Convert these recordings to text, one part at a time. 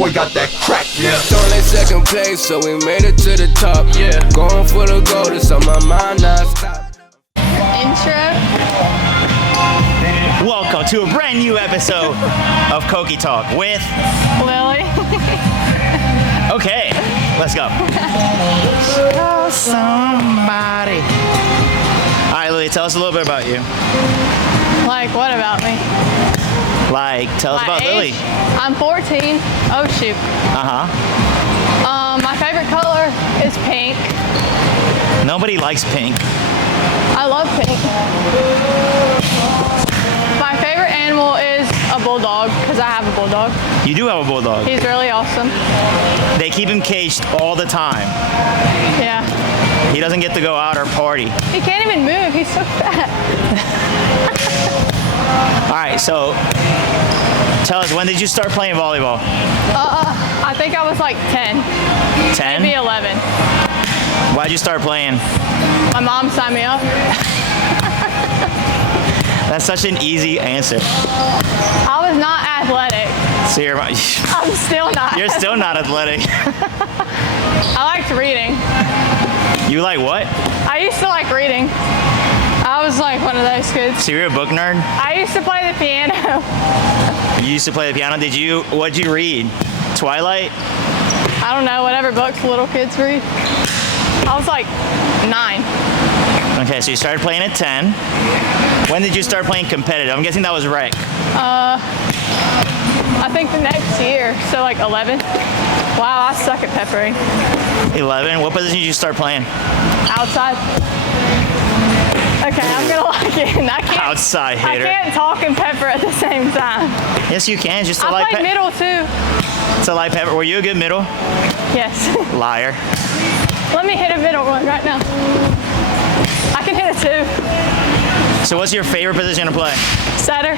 boy got that crack. Yeah. Only second place, so we made it to the top. Yeah. Going for the gold, it's on my mind non-stop. Intro. Welcome to a brand new episode of Coqui Talk with Lilly. Okay, let's go. Oh, somebody. All right, Lilly, tell us a little bit about you. Like, what about me? Like, tell us about age? Lilly. I'm 14. Oh, shoot. My favorite color is pink. Nobody likes pink. I love pink. My favorite animal is a bulldog, because I have a bulldog. You do have a bulldog. He's really awesome. They keep him caged all the time. Yeah. He doesn't get to go out or party. He can't even move. He's so fat. All right, so tell us, when did you start playing volleyball? I think I was like 10. 10? Maybe 11. Why'd you start playing? My mom signed me up. That's such an easy answer. I was not athletic. So I'm still not. You're still not athletic. I liked reading. You like what? I used to like reading. I was like one of those kids. So you're a book nerd? I used to play the piano. You used to play the piano? What'd you read? Twilight? I don't know, whatever books little kids read. I was like 9. Okay, so you started playing at 10. When did you start playing competitive? I'm guessing that was rec. I think the next year, so like 11. Wow, I suck at peppering. 11? What position did you start playing? Outside. Okay, I'm gonna lock in. I can't. Outside hitter. I can't talk and pepper at the same time. Yes, you can. Just a I light played middle too. It's a light pepper. Were you a good middle? Yes. Liar. Let me hit a middle one right now. I can hit a 2. So what's your favorite position to play? Setter.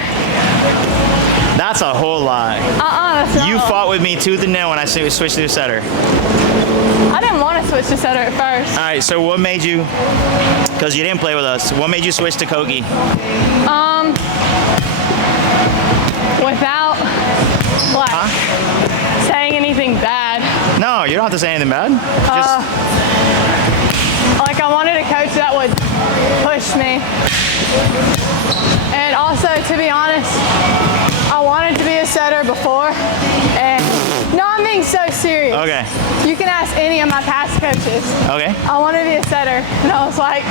That's a whole lie. That's not. You fought with me tooth and nail when I switched to setter. I didn't want to switch to setter at first. All right, so what made you, because you didn't play with us, what made you switch to Coqui? Without, like, saying anything bad. No, you don't have to say anything bad. Like, I wanted a coach that would push me. And also, to be honest, I wanted to be a setter before. And no, I'm being so serious. Okay. You can ask any of my past coaches. Okay. I wanted to be a setter. And I was like,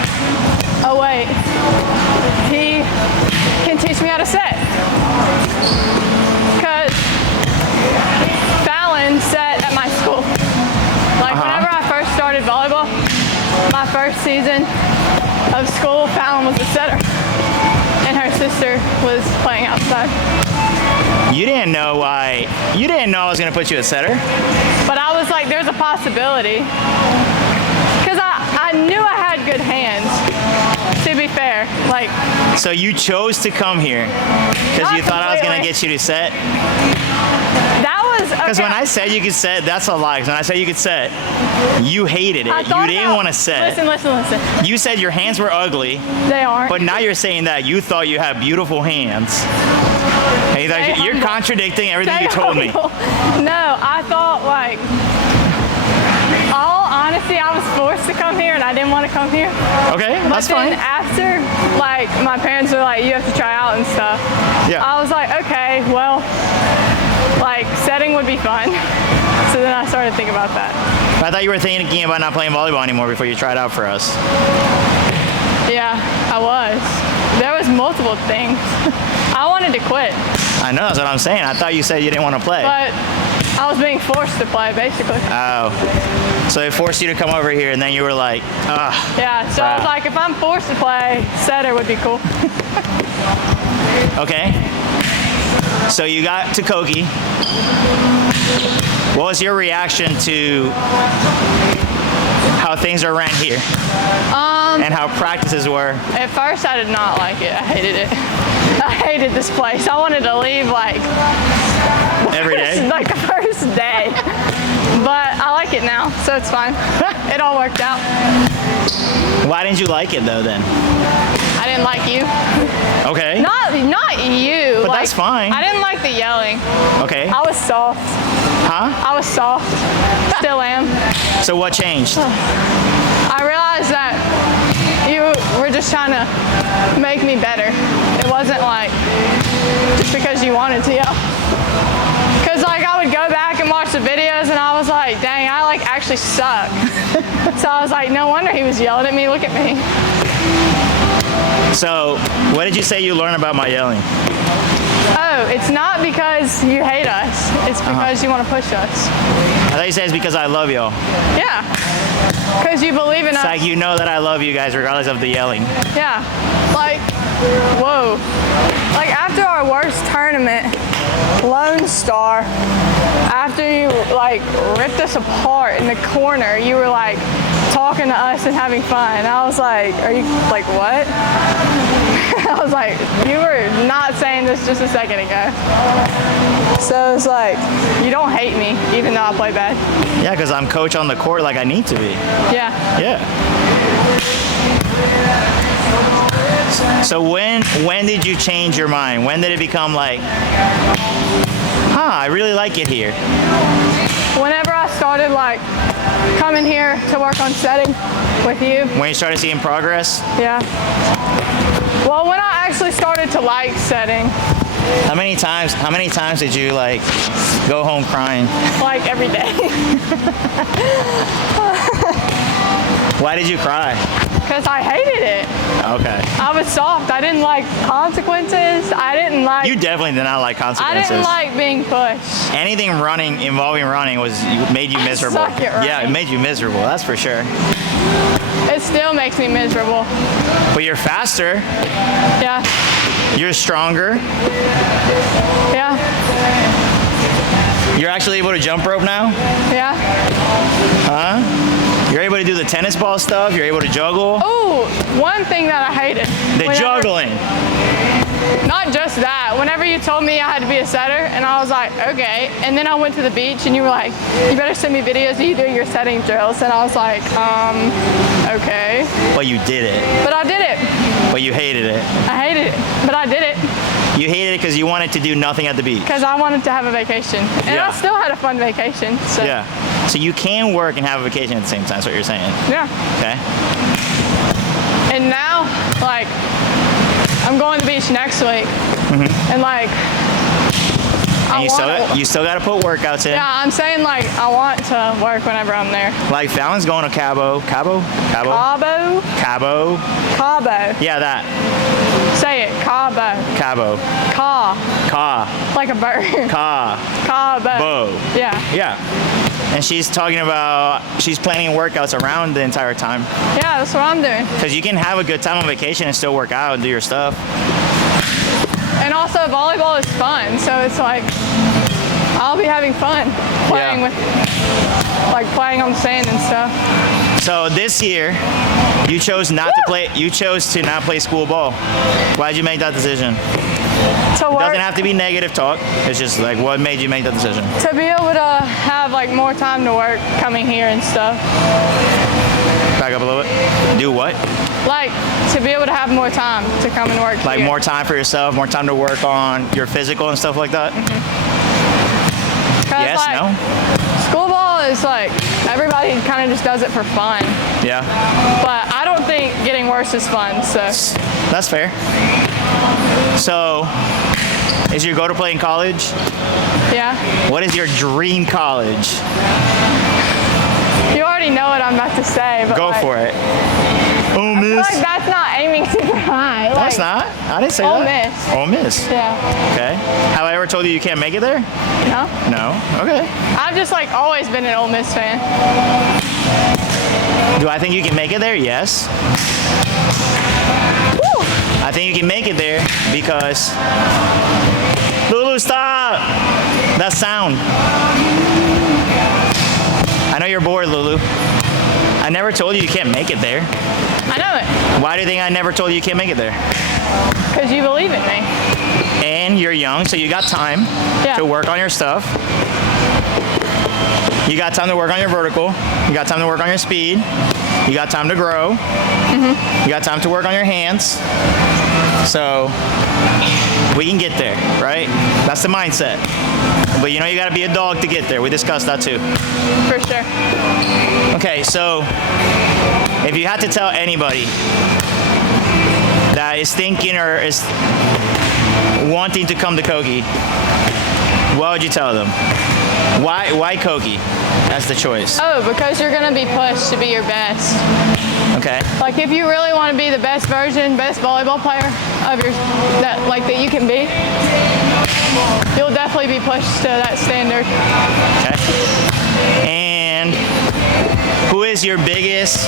oh wait, he can teach me how to set. Because Fallon set at my school. Like whenever I first started volleyball, my first season of school, Fallon was a setter. And her sister was playing outside. You didn't know why. You didn't know I was going to put you a setter? But I was like, there's a possibility. Because I knew I had good hands, to be fair. Like. So you chose to come here because you thought I was going to get you to set? That was, okay. Because when I said you could set, that's a lie. 'Cause when I said you could set, you hated it. You didn't want to set. Listen. You said your hands were ugly. They aren't. But now you're saying that you thought you had beautiful hands. Hey, you're contradicting everything you told me. No, I thought, like, all honesty, I was forced to come here and I didn't want to come here. Okay, that's but then fine. after, like, my parents were like, you have to try out and stuff. Yeah. I was like, okay, well, like, setting would be fun. So then I started thinking about that. I thought you were thinking about not playing volleyball anymore before you tried out for us. Yeah, I was. There was multiple things. I wanted to quit. I know, that's what I'm saying. I thought you said you didn't want to play. But I was being forced to play, basically. Oh. So they forced you to come over here, and then you were like, ugh. Yeah, so I was like, if I'm forced to play, setter would be cool. Okay. So you got to Coqui. What was your reaction to how things are ran here? And how practices were? At first, I did not like it. I hated it. I hated this place. I wanted to leave like every day? Like the first day. But I like it now, so it's fine. It all worked out. Why didn't you like it though then? I didn't like you. Okay. Not you. But like, that's fine. I didn't like the yelling. Okay. I was soft. Huh? I was soft. Still am. So what changed? I realized that you were just trying to make me better. It wasn't like just because you wanted to yell. Because like I would go back and watch the videos and I was like, dang, I like actually suck. So I was like, no wonder he was yelling at me. Look at me. So what did you say you learned about my yelling? Oh, it's not because you hate us. It's because you want to push us. I thought you said it's because I love y'all. Yeah. Because you believe in It's us. like you know that I love you guys regardless of the yelling. Yeah. Like, whoa. Like after our worst tournament, Lone Star, after you like ripped us apart in the corner, you were like talking to us and having fun. I was like, are you like what? I was like, you were not saying this just a second ago. So it's like, you don't hate me even though I play bad. Yeah, because I'm coach on the court like I need to be. Yeah. Yeah. So when did you change your mind? When did it become like, I really like it here? Whenever I started like coming here to work on setting with you. When you started seeing progress? Yeah. Well, when I actually started to like setting. How many times did you like go home crying? Like every day. Why did you cry? Because I hated it. Okay. I was soft. I didn't like consequences. I didn't like. You definitely did not like I consequences. didn't like being pushed. Anything involving running made you miserable. suck at running. Yeah, it made you miserable. That's for sure. It still makes me miserable. But you're faster. Yeah. You're stronger. Yeah. You're actually able to jump rope now. Yeah. Huh? You're able to do the tennis ball stuff. You're able to juggle. Oh, one thing that I hated. The juggling. Not just that. Whenever you told me I had to be a setter, and I was like, okay. And then I went to the beach, and you were like, you better send me videos of you doing your setting drills. And I was like, okay. But you did it. But I did it. But you hated it. I hated it, but I did it. You hated it because you wanted to do nothing at the beach. Because I wanted to have a vacation. And Yeah. I still had a fun vacation. So. Yeah. So you can work and have a vacation at the same time, is what you're saying. Yeah. Okay. And now, like, I'm going to the beach next week. And like, And you still got to put workouts in. Yeah, I'm saying like I want to work whenever I'm there. Like Fallon's going to Cabo. Cabo? Cabo. Yeah, that. Say it. Cabo. Cabo. Ca. Like a bird. Cabo. Bo. Yeah. Yeah. And she's talking about, she's planning workouts around the entire time. Yeah, that's what I'm doing. Because you can have a good time on vacation and still work out and do your stuff. And also volleyball is fun, so it's like I'll be having fun playing playing on the sand and stuff. So this year, you chose to not play school ball. Why'd you make that decision? To It work, doesn't have to be negative talk. It's just like, what made you make that decision? to be able to have like more time to work coming here and stuff. Back up a little bit. Do what? Like to be able to have more time to come and work Like here. more time for yourself, more time to work on your physical and stuff like that? 'Cause, Yes, like, no? School ball is like, everybody kind of just does it for fun. Yeah. But I don't think getting worse is fun, so. That's fair. So, is your goal to play in college? Yeah. What is your dream college? You already know what I'm about to say, but Go for it. Ole I feel Miss. like that's not aiming super high. That's like, not. I didn't say Ole that. Miss. Ole Miss. Yeah. Okay. Have I ever told you you can't make it there? No? No. Okay. I've just like always been an Ole Miss fan. Do I think you can make it there? Yes. Woo! I think you can make it there because Lulu, stop! That sound. I know you're bored, Lulu. I never told you you can't make it there. I know it. Why do you think I never told you you can't make it there? Because you believe in me. And you're young, so you got time to work on your stuff. You got time to work on your vertical. You got time to work on your speed. You got time to grow. You got time to work on your hands. So we can get there, right? That's the mindset. But you know you gotta be a dog to get there. We discussed that too. For sure. Okay, so if you had to tell anybody that is thinking or is wanting to come to Coqui, what would you tell them? Why Coqui as the choice? Oh, because you're gonna be pushed to be your best. Okay. Like if you really want to be the best version, best volleyball player of that you can be, you'll definitely be pushed to that standard. Okay. And who is your biggest?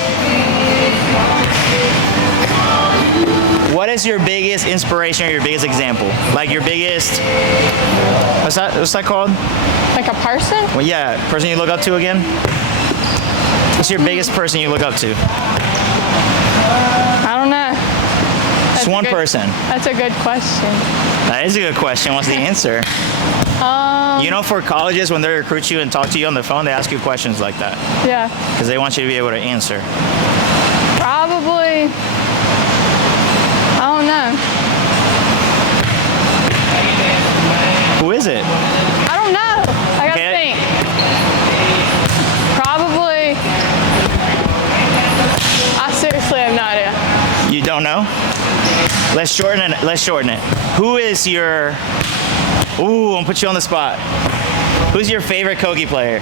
What is your biggest inspiration or your biggest example? Like your biggest, what's that called? Like a person? Well, yeah, person you look up to again? What's your biggest person you look up to? I don't know. Just one person. That's a good question. That is a good question. What's the answer? You know, for colleges, when they recruit you and talk to you on the phone, they ask you questions like that. Yeah. Because they want you to be able to answer. Probably, I don't know. Who is it? I don't know. I gotta think. Probably, I seriously have no idea. You don't know? Let's shorten it. Who is your, ooh, I'm gonna put you on the spot. Who's your favorite Coqui player?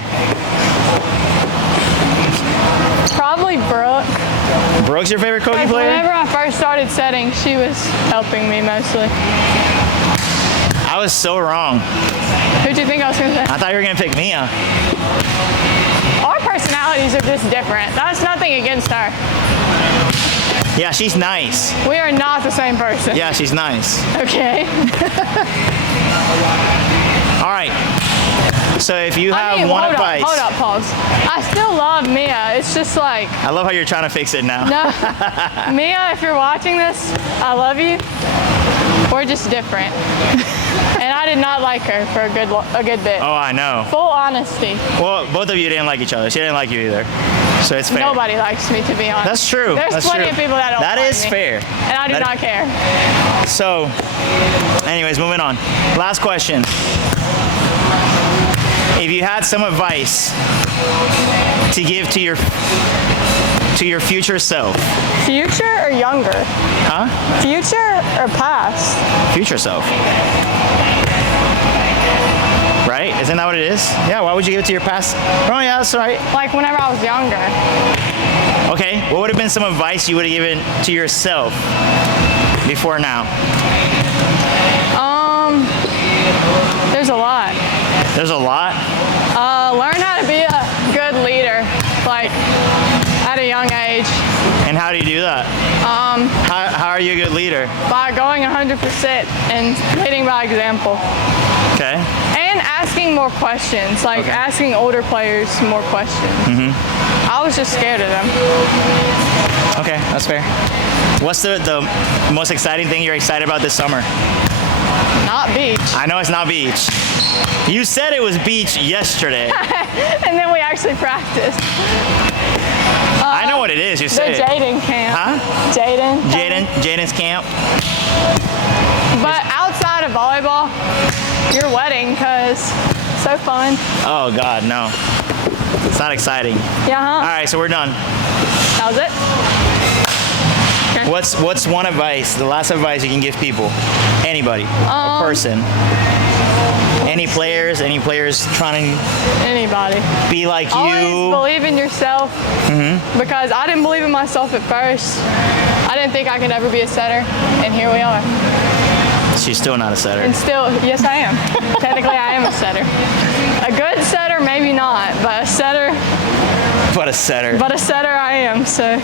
Probably Brooke. Brooke's your favorite Coqui player? Whenever I first started setting, she was helping me mostly. I was so wrong. Who'd you think I was gonna say? I thought you were gonna pick Mia. Our personalities are just different. That's nothing against her. Yeah, she's nice. We are not the same person. Yeah, she's nice. Okay. All right. So if you have one advice. Hold up, pause. I still love Mia. It's just like. I love how you're trying to fix it now. No. Mia, if you're watching this, I love you. We're just different. And I did not like her for a good bit. Oh, I know. Full honesty. Well, both of you didn't like each other. She didn't like you either. So it's fair. Nobody likes me, to be honest. That's true. There's plenty of people that don't like me. That is fair. And I do not care. So, anyways, moving on. Last question. If you had some advice to give to your future self. Future or younger? Huh? Future or past? Future self. Right? Isn't that what it is? Yeah, why would you give it to your past? Oh, yeah, that's right. Like whenever I was younger. Okay, what would have been some advice you would have given to yourself before now? There's a lot. There's a lot? Learn how to be a good leader, like at a young age. And how do you do that? How are you a good leader? By going 100% and leading by example. Okay. And asking more questions, like asking older players more questions. I was just scared of them. Okay, that's fair. What's the most exciting thing you're excited about this summer? Not beach. I know it's not beach. You said it was beach yesterday. And then we actually practiced. I know what it is, you said. The Jaden camp. Huh? Jaden's camp. But outside of volleyball, your wedding, because so fun. Oh God, no. It's not exciting. Yeah, huh? All right, so we're done. That was it? Okay. What's one advice, the last advice you can give people? Anybody, a person. Any players trying to anybody be like you? Always believe in yourself. Because I didn't believe in myself at first. I didn't think I could ever be a setter, and here we are. She's still not a setter. And still, yes I am. Technically I am a setter. A good setter, maybe not, but a setter. But a setter. But a setter I am, so.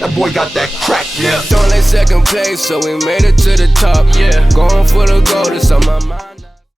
That boy got that crack, yeah. Don't let second place, so we made it to the top, yeah. Going for the gold, it's on my mind.